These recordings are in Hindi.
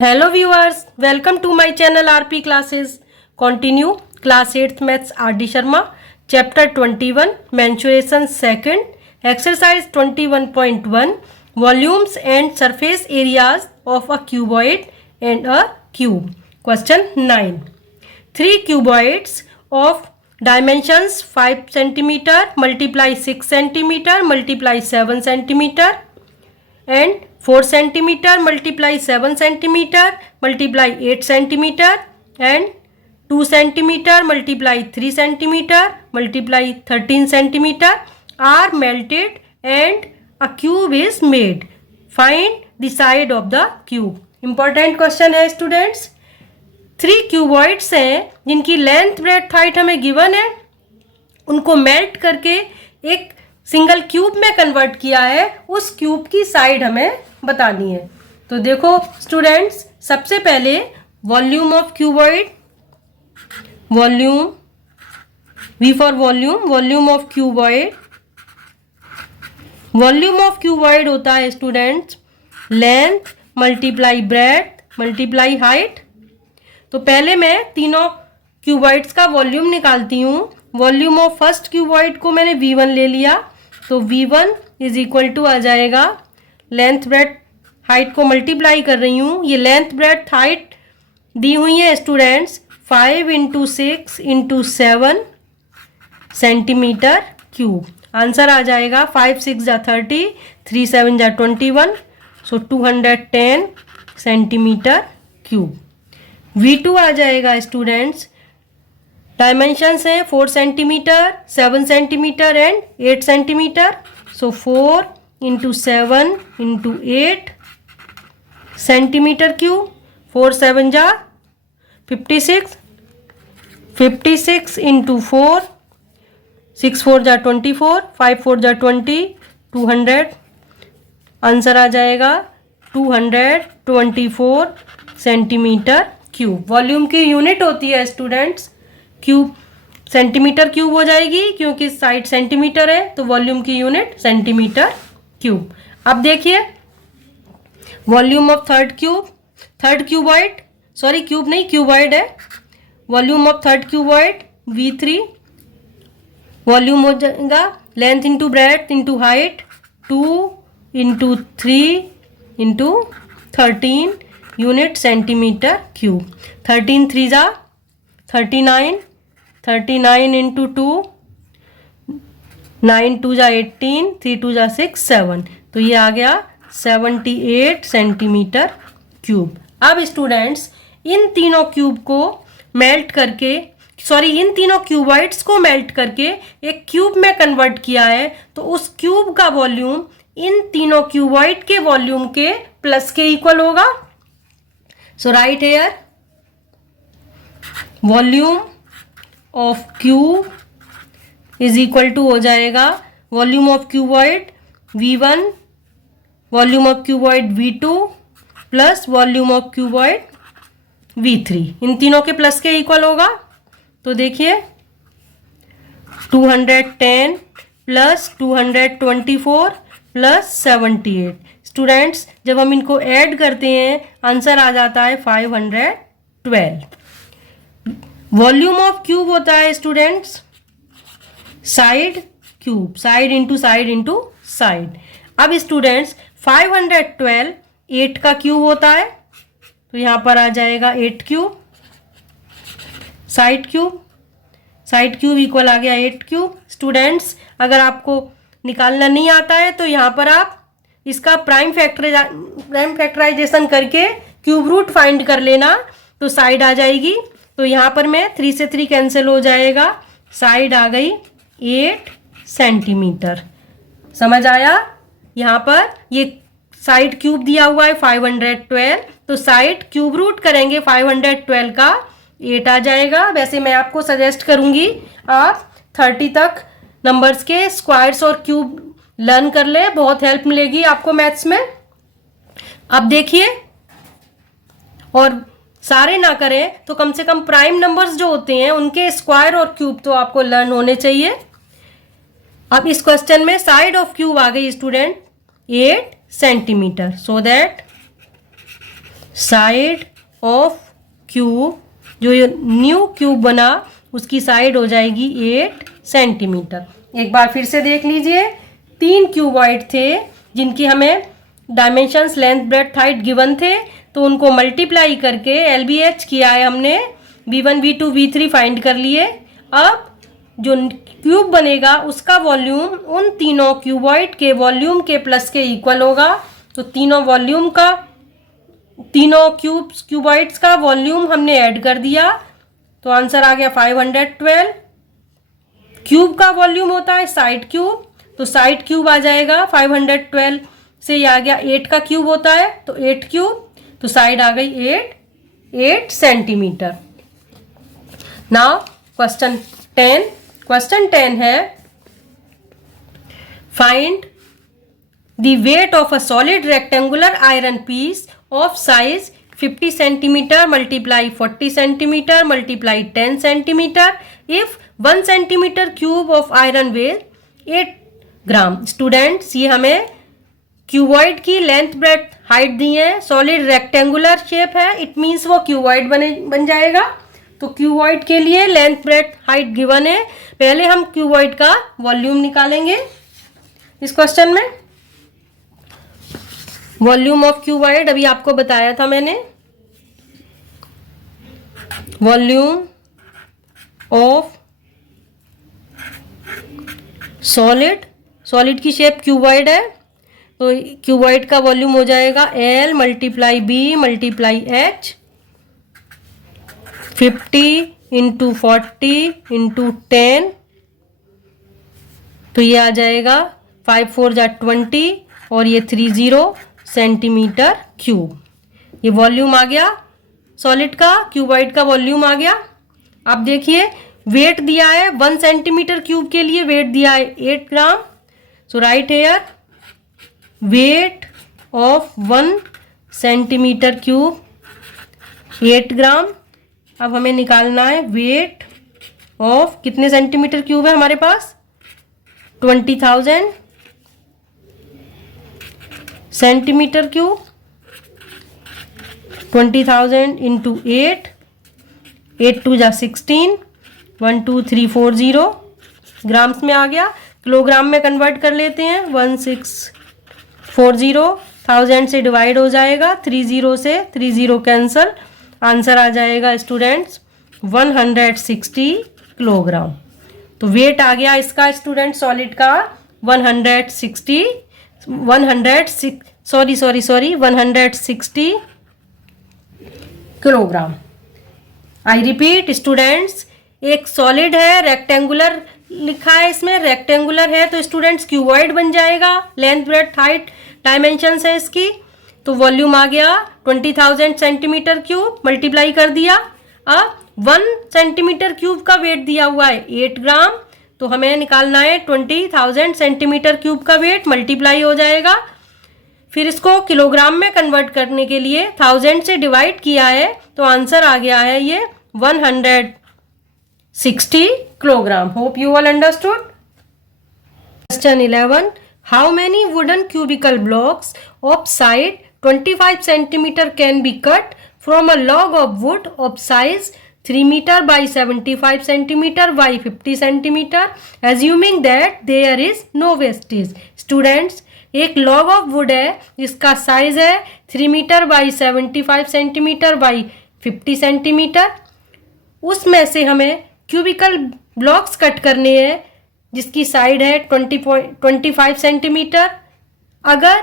Hello viewers, welcome to my channel RP Classes. Continue class 8th Maths RD Sharma, chapter 21 Mensuration second, exercise 21.1 volumes and surface areas of a cuboid and a cube. Question 9. Three cuboids of dimensions 5 cm multiply 6 cm multiply 7 cm and 4 centimeter multiply 7 centimeter multiply 8 centimeter and 2 centimeter multiply 3 centimeter multiply 13 centimeter are melted and a cube is made. Find the side of the cube. Important question है students. 3 cuboids हैं जिनकी लेंथ ब्रेड्थ हाइट हमें गिवन है, उनको मेल्ट करके एक सिंगल क्यूब में कन्वर्ट किया है, उस क्यूब की साइड हमें बतानी है. तो देखो स्टूडेंट्स, सबसे पहले volume of cuboid, volume we for volume, volume of cuboid. Volume of cuboid होता है students length multiply breadth multiply height. तो पहले मैं तीनों क्यूबॉइड्स का वॉल्यूम निकालती हूँ. वॉल्यूम ऑफ फर्स्ट क्यूबॉइड को मैंने V1 ले लिया, तो V1 इज इक्वल टू आ जाएगा, लेंथ ब्रेड्थ हाइट को मल्टीप्लाई कर रही हूँ. ये लेंथ ब्रेड्थ हाइट दी हुई है स्टूडेंट्स 5 × 6 × 7 सेंटीमीटर क्यूब. आंसर आ जाएगा 5 6 जा 30, 3 7 जा 21, सो 210 सेंटीमीटर क्यूब. V2 आ जाएगा स्टूडेंट्स, डायमेंशंस हैं 4 centimetre 7 centimetre and 8 centimetre, so 4 × 7 × 8 centimetre cube. 4 7 जा 56, 56 × 4, 6 4 जा 24, 5 4 जा 20, 200. आंसर आ जाएगा 224 सेंटीमीटर क्यूब. वॉल्यूम की यूनिट होती है स्टूडेंट्स क्यूब, सेंटीमीटर क्यूब हो जाएगी क्योंकि साइड सेंटीमीटर है, तो वॉल्यूम की यूनिट सेंटीमीटर क्यूब. अब देखिए volume of third cuboid, sorry cube नहीं क्यूबॉइड है. Volume of third cuboid V3, volume हो जाएगा length into breadth into height 2 × 3 × 13 unit centimetre cube. 13 3 जा 39, 39 × 2, 9 2 जा 18, 3 2 जा 6 7, तो ये आ गया 78 सेंटीमीटर क्यूब. अब स्टूडेंट्स इन तीनों क्यूब को मेल्ट करके, सॉरी इन तीनों क्यूबॉइड्स को मेल्ट करके एक क्यूब में कन्वर्ट किया है, तो उस क्यूब का वॉल्यूम इन तीनों क्यूबॉइड के वॉल्यूम के प्लस के इक्वल होगा. So right here volume of cube is equal to हो जाएगा volume of cuboid V1, volume of cuboid V2 plus volume of cuboid V3. इन तीनों के प्लस के इक्वल होगा. तो देखिए 210 प्लस 224 प्लस 78. स्टूडेंट्स जब हम इनको ऐड करते हैं आंसर आ जाता है 512. वॉल्यूम ऑफ क्यूब होता है students side cube, side into side into side. अब स्टूडेंट्स 512 8 का क्यूब होता है, तो यहाँ पर आ जाएगा 8 क्यूब. साइड क्यूब इक्वल आ गया 8 क्यूब. स्टूडेंट्स अगर आपको निकालना नहीं आता है तो यहाँ पर आप इसका प्राइम फैक्टराइजेशन करके क्यूब रूट फाइंड कर लेना, तो साइड आ जाएगी. तो यहाँ पर मैं 3 से 3 कैंसिल हो जाएगा, साइड आ गई 8 सेंटीमीटर. समझ आया? यहाँ पर ये साइड क्यूब दिया हुआ है 512, तो साइड क्यूब रूट करेंगे 512 का 8 आ जाएगा. वैसे मैं आपको सजेस्ट करूँगी आप 30 तक नंबर्स के स्क्वायर्स और क्यूब लर्न कर ले, बहुत हेल्प मिलेगी आपको मैथ्स में. अब देखिए, और सारे ना करें तो कम से कम प्राइम नंबर्स जो होते हैं उनके स्क्वायर और क्यूब तो आपको लर्न होने चाहिए. अब इस क्वेश्चन में साइड ऑफ क्यूब आ गई student 8 centimetre, so that side of cube, जो ये न्यू क्यूब बना उसकी साइड हो जाएगी 8 सेंटीमीटर। एक बार फिर से देख लीजिए, 3 क्यूबॉइड थे जिनकी हमें dimensions length breadth height given थे, तो उनको मल्टीप्लाई करके LBH किया है हमने, V1 V2 V3 फाइंड कर लिए। अब जो क्यूब बनेगा उसका वॉल्यूम उन तीनों क्यूबॉइड के वॉल्यूम के प्लस के इक्वल होगा। तो तीनों वॉल्यूम का, तीनों क्यूबॉइड्स का वॉल्यूम हमने ऐड कर दिया, तो आंसर आ गया 512। क्यूब का वॉल्यूम होता है साइड क्यूब, तो साइड क्यूब आ जाएगा 512 से, ये आ गया 8 का क्यूब होता है, तो 8 क्यूब, तो साइड आ गई 8 सेंटीमीटर। Now question 10। क्वेश्चन 10 है, find the weight of a solid rectangular iron piece of size 50 centimetre multiply 40 centimetre multiply 10 centimetre if 1 centimetre cube of iron weight 8 gram. Students, ये हमें क्यूबॉइड की लेंथ ब्रेड्थ हाइट दी है, सॉलिड रेक्टेंगुलर शेप है, इट मीन्स वो क्यूबॉइड बन जाएगा। तो क्यूबॉइड के लिए लेंथ ब्रेड्थ हाइट गिवन है। पहले हम क्यूबॉइड का वॉल्यूम निकालेंगे इस क्वेश्चन में। वॉल्यूम ऑफ क्यूबॉइड अभी आपको बताया था मैंने, वॉल्यूम ऑफ सॉलिड की शेप क्यूबॉइड है, तो क्यूबॉइड का वॉल्यूम हो जाएगा L multiply B multiply H, 50 into 40 into 10, तो ये आ जाएगा 5 4 जा 20 और ये 30 सेंटीमीटर क्यूब। ये वॉल्यूम आ गया सॉलिड का, क्यूबॉइड का वॉल्यूम आ गया। अब देखिए वेट दिया है 1 सेंटीमीटर क्यूब के लिए, वेट दिया है 8 gram. So right here weight of 1 centimetre cube 8 gram. अब हमें निकालना है वेट ऑफ, कितने सेंटीमीटर क्यूब है हमारे पास, 20,000 सेंटीमीटर क्यूब, 20,000 इंटू 8, 8 2 जा 16, 1 2 3 4 0 ग्राम्स में आ गया। किलोग्राम में कन्वर्ट कर लेते हैं, 1640, 1000 से डिवाइड हो जाएगा, 30 से 30 कैंसल, आंसर आ जाएगा स्टूडेंट्स 160 किलोग्राम। तो वेट आ गया इसका स्टूडेंट सॉलिड का 160 किलोग्राम। आई रिपीट स्टूडेंट्स, एक सॉलिड है, रेक्टेंगुलर लिखा है इसमें, रेक्टेंगुलर है तो स्टूडेंट्स क्यूबॉइड बन जाएगा, लेंथ ब्रेड्थ हाइट डायमेंशंस है इसकी। तो वॉल्यूम आ गया 20,000 सेंटीमीटर क्यूब, मल्टीप्लाई कर दिया। अब 1 सेंटीमीटर क्यूब का वेट दिया हुआ है 8 ग्राम, तो हमें निकालना है 20,000 सेंटीमीटर क्यूब का वेट, मल्टीप्लाई हो जाएगा। फिर इसको किलोग्राम में कन्वर्ट करने के लिए 1000 से डिवाइड किया है, तो आंसर आ गया है ये 160 kilogram. Hope you all understood. Question 11, how many wooden cubical blocks of side 25 centimetre can be cut from a log of wood of size 3 metre by 75 centimetre by 50 centimetre, assuming that there is no wastage। Students, एक लॉग ऑफ वुड है जिसका साइज है 3 metre by 75 centimetre by 50 centimetre, उसमें से हमें क्यूबिकल ब्लॉक्स कट करने हैं जिसकी साइड है 25 सेंटीमीटर। अगर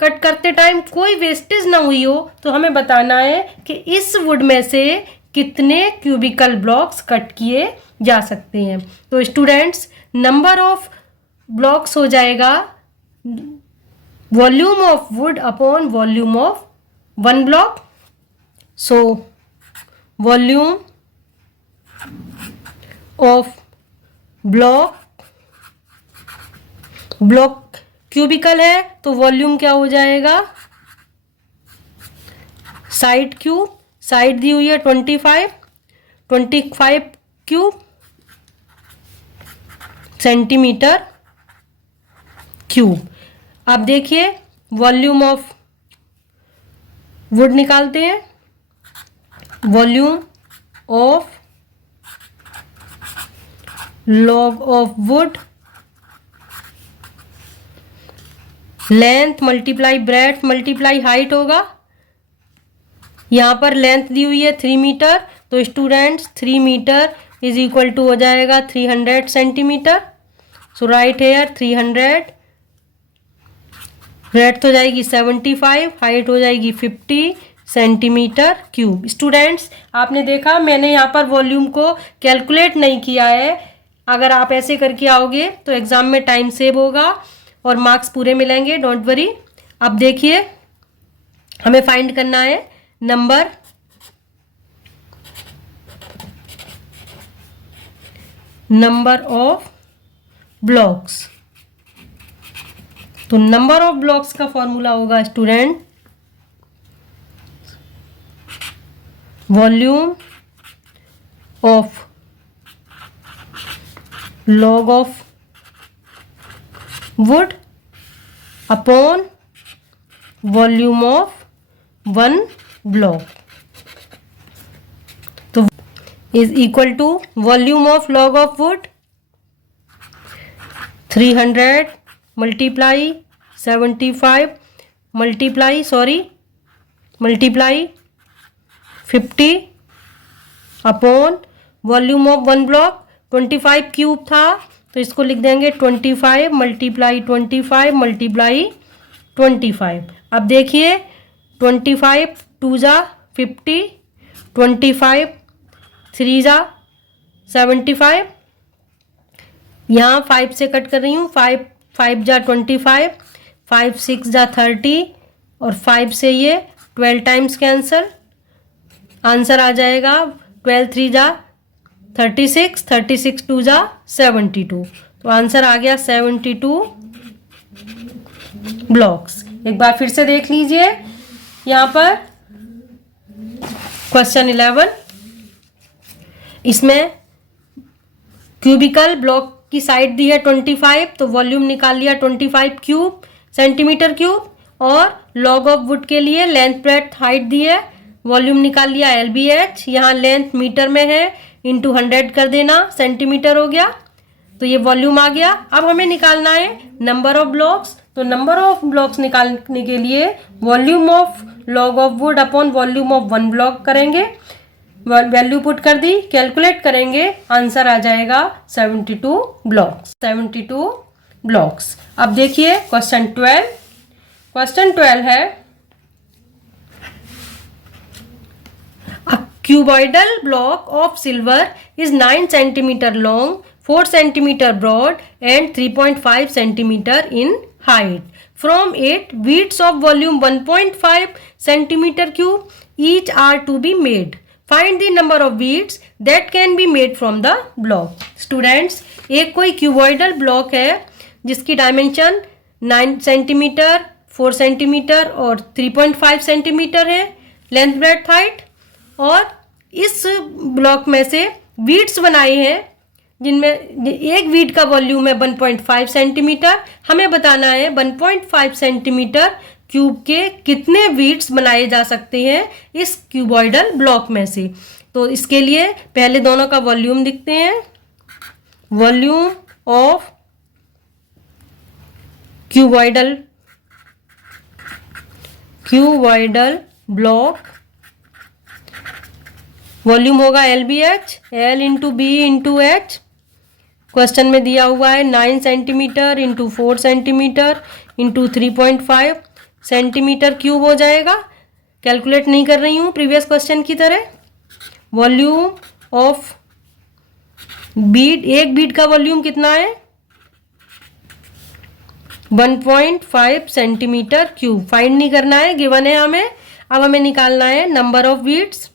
कट करते टाइम कोई वेस्टेज ना हुई हो तो हमें बताना है कि इस वुड में से कितने क्यूबिकल ब्लॉक्स कट किए जा सकते हैं। तो स्टूडेंट्स, नंबर ऑफ ब्लॉक्स हो जाएगा volume of wood upon volume of 1 block. So volume of block cubical है तो वॉल्यूम क्या हो जाएगा, साइड क्यूब, साइड दी हुई है 25 क्यूब सेंटीमीटर क्यूब। अब देखिए वॉल्यूम ऑफ वुड निकालते हैं, volume of log of would, length multiply breadth multiply height होगा। यहाँ पर लेंथ दी हुई है 3 मीटर, तो students 3 metre is equal to हो जाएगा 300 centimetre. So right here 300, breadth हो जाएगी 75, हाइट हो जाएगी 50 सेंटीमीटर क्यूब। स्टूडेंट्स आपने देखा मैंने यहाँ पर वॉल्यूम को कैलकुलेट नहीं किया है। अगर आप ऐसे करके आओगे तो एग्जाम में टाइम सेव होगा और मार्क्स पूरे मिलेंगे, डोंट वरी। अब देखिए हमें फाइंड करना है नंबर ऑफ ब्लॉक्स। तो नंबर ऑफ ब्लॉक्स का फॉर्मूला होगा स्टूडेंट volume of log of wood upon volume of one block, तो is equal to volume of log of wood 300 multiply 75 multiply 50 upon volume of one block 25 cube था, तो इसको लिख देंगे 25 मल्टीप्लाई 25 मल्टीप्लाई 25। अब देखिए 25 2 जा 50, 25 3 जा 75, यहाँ 5 से कट कर रही हूँ, 5 जा 25, 5 6 जा 30 और 5 से ये 12 टाइम्स कैंसल, आंसर आ जाएगा 12 3 जा 36, 36 2 जा 72, तो आंसर आ गया 72 ब्लॉक्स। एक बार फिर से देख लीजिए यहाँ पर क्वेश्चन 11, इसमें क्यूबिकल ब्लॉक की साइड दी है 25, तो वॉल्यूम निकाल लिया 25 क्यूब सेंटीमीटर क्यूब, और लॉग ऑफ वुड के लिए लेंथ ब्रेड्थ हाइट दी है, वॉल्यूम निकाल लिया LBH। यहाँ लेंथ मीटर में है, इंटू 100 कर देना, सेंटीमीटर हो गया, तो ये वॉल्यूम आ गया। अब हमें निकालना है नंबर ऑफ ब्लॉक्स, तो नंबर ऑफ ब्लॉक्स निकालने के लिए volume of log of wood upon volume of one block करेंगे, वैल्यू पुट कर दी, कैलकुलेट करेंगे, आंसर आ जाएगा 72 ब्लॉक्स, 72 ब्लॉक्स। अब देखिए क्वेश्चन 12 है cuboidal block of silver is 9 centimeter long, 4 centimeter broad and 3.5 centimeter in height. From it, beads of volume 1.5 centimeter cube each are to be made. Find the number of beads that can be made from the block. Students, एक कोई cuboidal block है जिसकी डायमेंशन 9 सेंटीमीटर, 4 सेंटीमीटर और 3.5 सेंटीमीटर है, लेंथ ब्रेड्थ हाइट, और इस ब्लॉक में से वीड्स बनाए हैं जिनमें एक वीड का वॉल्यूम है 1.5 सेंटीमीटर। हमें बताना है 1.5 सेंटीमीटर क्यूब के कितने वीड्स बनाए जा सकते हैं इस क्यूबॉइडल ब्लॉक में से। तो इसके लिए पहले दोनों का वॉल्यूम लिखते हैं, volume of cuboidal block, volume होगा LBH, L into B into H. Question में दिया हुआ है 9 centimetre into 4 centimetre into 3.5 centimetre cube हो जाएगा। कैलकुलेट नहीं कर रही हूँ प्रीवियस क्वेश्चन की तरह। वॉल्यूम ऑफ बीड, एक बीड का वॉल्यूम कितना है 1.5 सेंटीमीटर क्यूब। फाइंड नहीं करना है, गिवन है हमें। अब हमें निकालना है नंबर ऑफ बीड्स,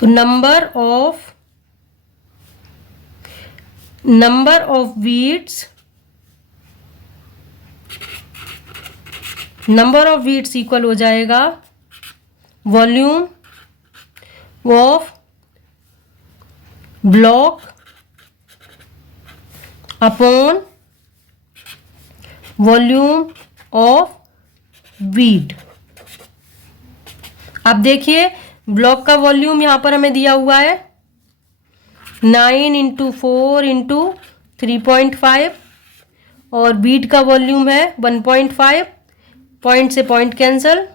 तो नंबर ऑफ बीड्स इक्वल हो जाएगा volume of block upon volume of Beed. अब देखिए ब्लॉक का वॉल्यूम यहाँ पर हमें दिया हुआ है 9 इंटू 4 इंटू 3.5 और बीट का वॉल्यूम है 1.5। पॉइंट से पॉइंट कैंसल,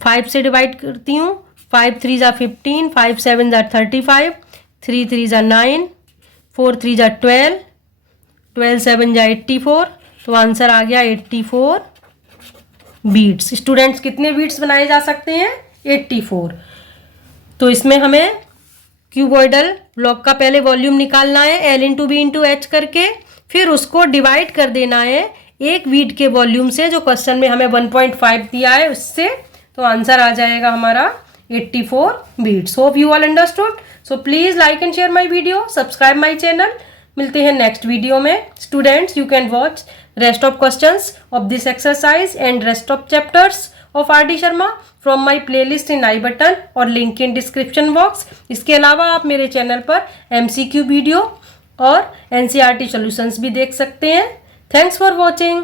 5 से डिवाइड करती हूँ, 5 3 जा 15, 5 7 जा 35, 3 3 जा 9, 4 3 जा 12, 12 7 जा 84। तो आंसर आ गया 84 बीट्स। स्टूडेंट्स कितने बीट्स बनाए जा सकते हैं? 84। तो इसमें हमें क्यूबॉइडल ब्लॉक का पहले वॉल्यूम निकालना है L into B into H करके, फिर उसको डिवाइड कर देना है एक बीट के वॉल्यूम से जो क्वेश्चन में हमें 1.5 दिया है उससे। तो आंसर आ जाएगा हमारा 84 beats. Hope you all understood. So please like and share my video, subscribe my channel. मिलते हैं नेक्स्ट वीडियो में। Students you can watch rest of questions of this exercise and rest of chapters of RD. Sharma from my playlist in I button और लिंक इन डिस्क्रिप्शन बॉक्स। इसके अलावा आप मेरे चैनल पर MCQ वीडियो और NCERT सॉल्यूशंस भी देख सकते हैं। Thanks for watching.